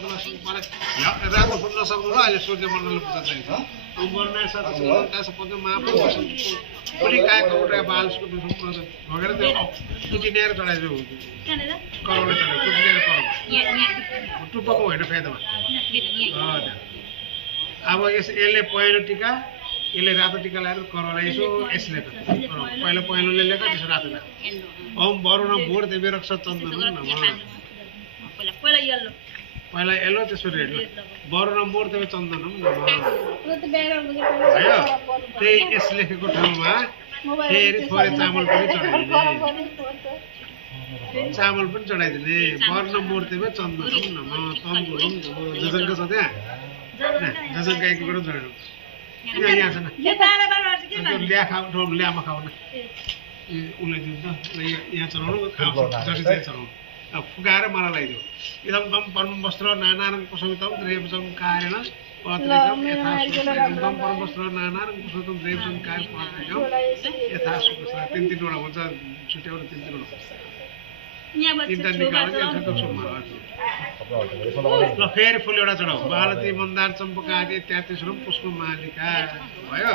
पदमा मलाई रातो फुल नसक्नु र अहिले सूर्य मण्डल पूजा चाहिन्छ वर्णा साथ कास पद महाप्रभु पुरी काय कौटा बालसको भगेर त्यो टुटिनेर चढाइदियो हुन्छ करोडले चढाइ टुटिनेर करोड टुप्पोको होइन फेदमा अब यसले पहेँलो टीका यसले रातो टीका लगाएर करोडा यसो यसले त पहिला पहेँलोले लिएको त्यसो रातो ल्याएको ओम वरुण मूर देवी रक्ष चन्दन पहिला येल्लो त्यसो रेड वरुण मूर देवी चन्दनम भयो त्यही यस लेखेको ठाउँमा फेरि थोरै चामल पनि चढाइदिने चामल पनि चढाइदिने वर्ण मूर देवी चन्दनम नम तम्बुरम जजनका छ त्यहाँ जजनका एक एउटा चढाइदिनु यहाँ छ न ल्या खाउ ल्यामा खाउन उसले दिन्छ यहाँ चलाउनु जति चाहिँ चलाउनु अब फुकाएर मलाई लगाइदियो इदम तम परम वस्त्र नानारङ कुसुमितम द्रेवसम कारेण पत्रिकम यथा सुखम परम वस्त्र नानारङ कुसुमितम द्रेवसम कार पत्रिकम यथा सुख तीन तीनवटा हुन्छ छुट्याएर तीन तीनवटा तीनटा निकालेर एउटा सुमा ल फेरि फुल एउटा चढाउ मालती मन्दार चम्पका आदि तेत्तिस पुष्प मालिका भयो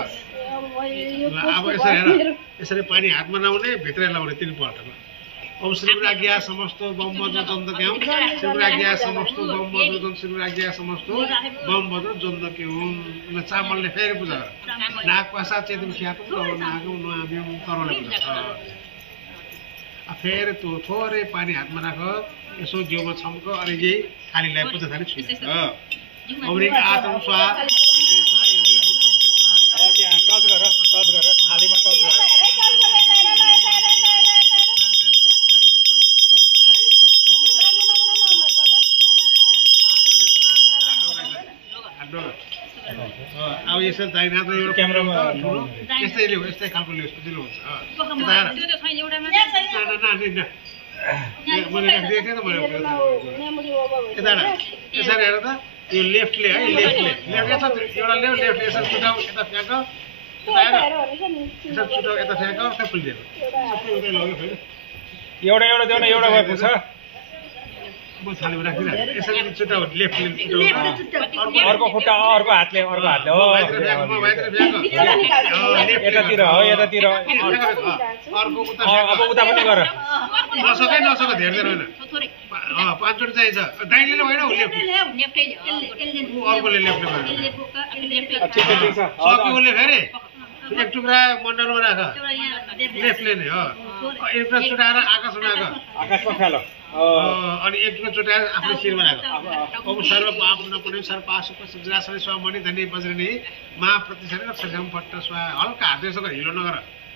ल अब यसरी हेर यसरी पानी हातमा लाउने भित्रै लाउने तीन पल्टमा ओम श्रीराज्ञा समस्त बम बज्र चन्द क्याउ श्रीराज्ञा समस्त बम बज्र चन्द श्रीराज्ञा समस्त बम बज्र चन्द क्याउ चामलले फेरि पूजा गर नाग पासा चेतन ख्यातम नागौ नाब्यम तरोले पूजा फेरि त्यो थोरै पानी हातमा राख यसो जिउमा छम्क अनि यही थालीलाई पूजा थाली छुन्छ अमृत आत्म स्वाहा टच गर थालीमा टच गर अब यसरी दाहिना त एउटा क्यामेरामा यस्तै लियो यस्तै खालको लियो दिनु हुन्छ मैले राखिदिएको थिएँ त मैले यता यसरी हेर त यो लेफ्टले है लेफ्टले लेफ्ट एउटा ल्याऊ लेफ्ट यसरी छुटाउ यता फ्याँक यता हेर यसरी छुटाउ यता फ्याँक सबै दिएको सबै उतै लग्यो फेरि एउटा एउटा देऊ न एउटा भएको छ म थालीमा राखिरहेको यसरी छुटाउ लेफ्टले अर्को खुट्टा अर्को हातले हो यतातिर हो यतातिर अर्को उता अब उता पनि गर नसके धेरै होइन पाँचवटा चाहिन्छ दाहिनेले होइन अर्कोले लेफ्टले सक्यो उसले फेरि एक टुक्रा मण्डलमा राख लेफ्टले नै हो एक टुक्रा छुटाएर आकाशमा फाल अनि एक टुक्रा छुटाएर आफ्नो शिरमा राख अब सर्व पाप नपुण्य सर्व पासुप सिद्धिरासने स्वामणि धनी बज्रनी महाप्रतिशत रक्षाम पट्ट स्वा हल्का हात यसो हिलो नगर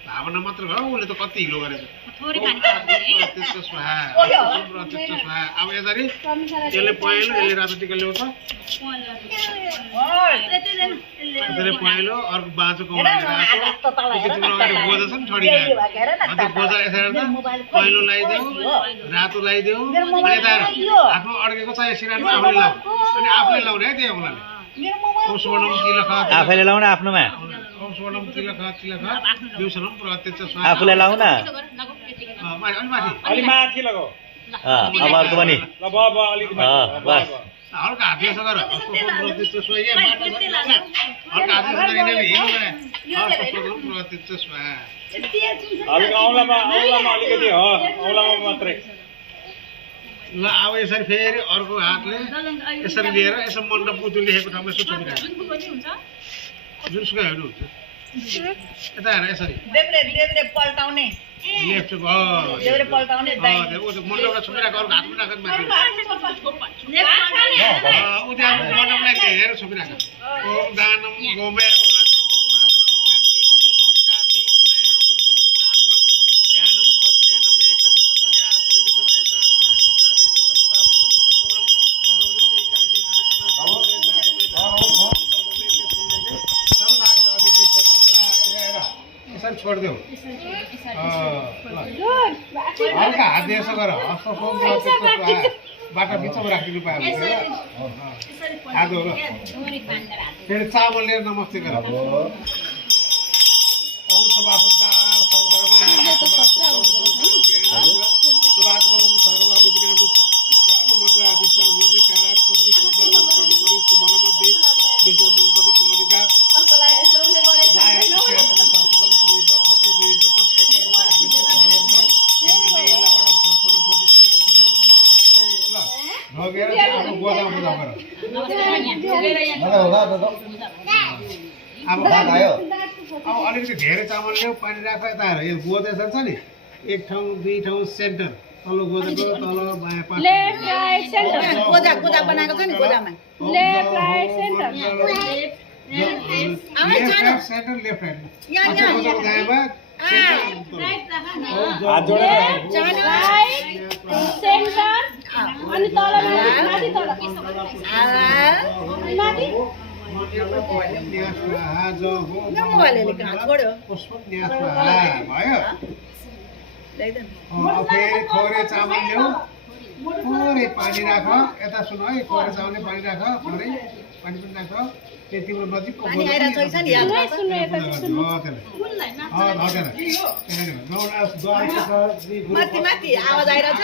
भावना मात्र भयो उसले त कति हिलो गरेछ अब यसरी यसले पहेँलो यसले रातो टिका ल्याउँछ यसले पहेँलो अर्को बाँचोको गोजा छ नि ठडी अन्त गोजा यसरी पहेँलो लगाइदेऊ रातो लगाइदेऊ अनि यता आफ्नो अड्केको चाहिँ सिरानमा आफूले लाऊ अनि आफूले लाउने है त्यही औँलाले आफैले लाउन आफ्नोमा आफूले लाउन अलि माथि लगाऊ अब अर्को पनि हल्का हात यसो गर हल्का हात अलिकति हो औँलामा मात्रै ल अब यसरी फेरि अर्को हातले यसरी लिएर यसो मण्डप पुतु लेखेको ठाउँमा यसो छोपिरहेको जुनसुकै हेर्नुहुन्छ यता हेर यसरी पल्टाउने लेफ्ट मण्डपलाई छोपिरहेको अर्को हातमा राखेर माथि उता मण्डपलाई हेरेर छोपिरहेको ओम दानम गोमेर छोड़ दो हल्का हात दे यसो गर बाटा बिचमा राखिदिनु पायो हात हो फेरि चामल लिएर नमस्ते गर गोदा पूजा गर अब अलिकति धेरै चामल ल्याऊ पानी राख यता हेर यो गोदा छ नि एक ठाउँ दुई ठाउँ सेन्टर तल्लो गोदाको तल बायाँ पाँच लेफ्ट राइट सेन्टर गोदा गोदा बनाएको छ नि गोदामा left right centre centre left right यहाँ हात जोडेर राइट सेन्टर अनि तल माथि तल माथि मोबाइलले कहाँ छोड्यो भयो फेरि खोरे चामल ल्याऊ थोरै पानी राख यता सुन है खोरे चामलले पानी राख थोरै पानी पनि राख त्यो तिम्रो नजिकको पानी आइरहेको छ नि याद माथि माथि आवाज आइरहेछ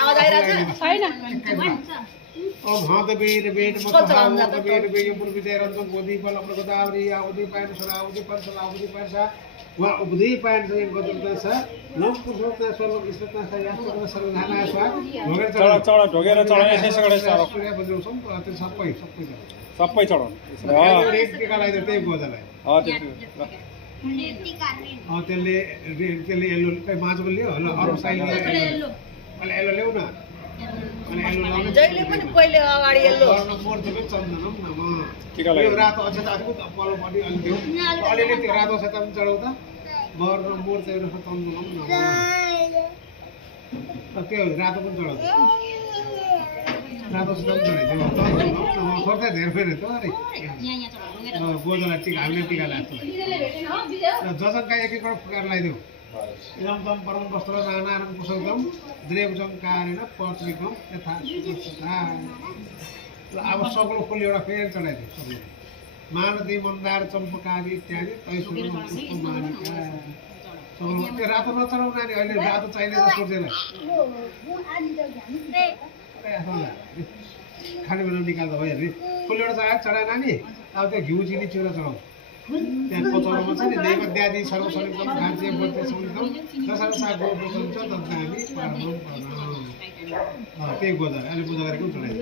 आवाज आइरहेछ छैन चढ ढोगेर चढाइ यसै गरेर चढ सबै चढाउनु त्यही गोदालाई त्यसले एल्लो माझको लियो ल अरू साइड एल्लो ल्याउ न अनि एल्लो लाउनु जहिले पनि पहिले अगाडि यल्लो रातो अक्षताको पल्लोपट्टि अलि देऊ अलिअलि त्यो रातो अक्षता पनि चढाउ त वर्ण मोर्चा एउटा तन्नु त्यो रातो पनि चढाउ रातो अक्षता पनि चढाइदियो खर्चा धेरै फेरि त अरे गोदालाई टिका हामीले टिका लाग्छ जसनका एक एकवटा फुकाएर लगाइदेऊ इदम तम परम वस्त्र नानारं कुशलतम द्रेवजम कारेण पत्रिकम यथा अब सगलो फुल एउटा फेरि चढाइदियो सगलो मालती मन्दार चम्पकारी इत्यादि तैसुर पुष्प मानिका सगलो त्यो रातो नचढाउ नानी अहिले रातो चाहिने त सोच्दैन खाने बेला निकाल्दा भइहाल्यो फुल एउटा चढाए नानी अब त्यो घिउ चिनी चिउरा चढाउ त्यहाँ पचाउनुमा छ नि नैवेद्यादि सर्वसरिकम खाद्य बद्य समिकम दशरथ सागो बोसन्छ तद्दामी त्यही गोदा अहिले पूजा गरेको चढाइदियो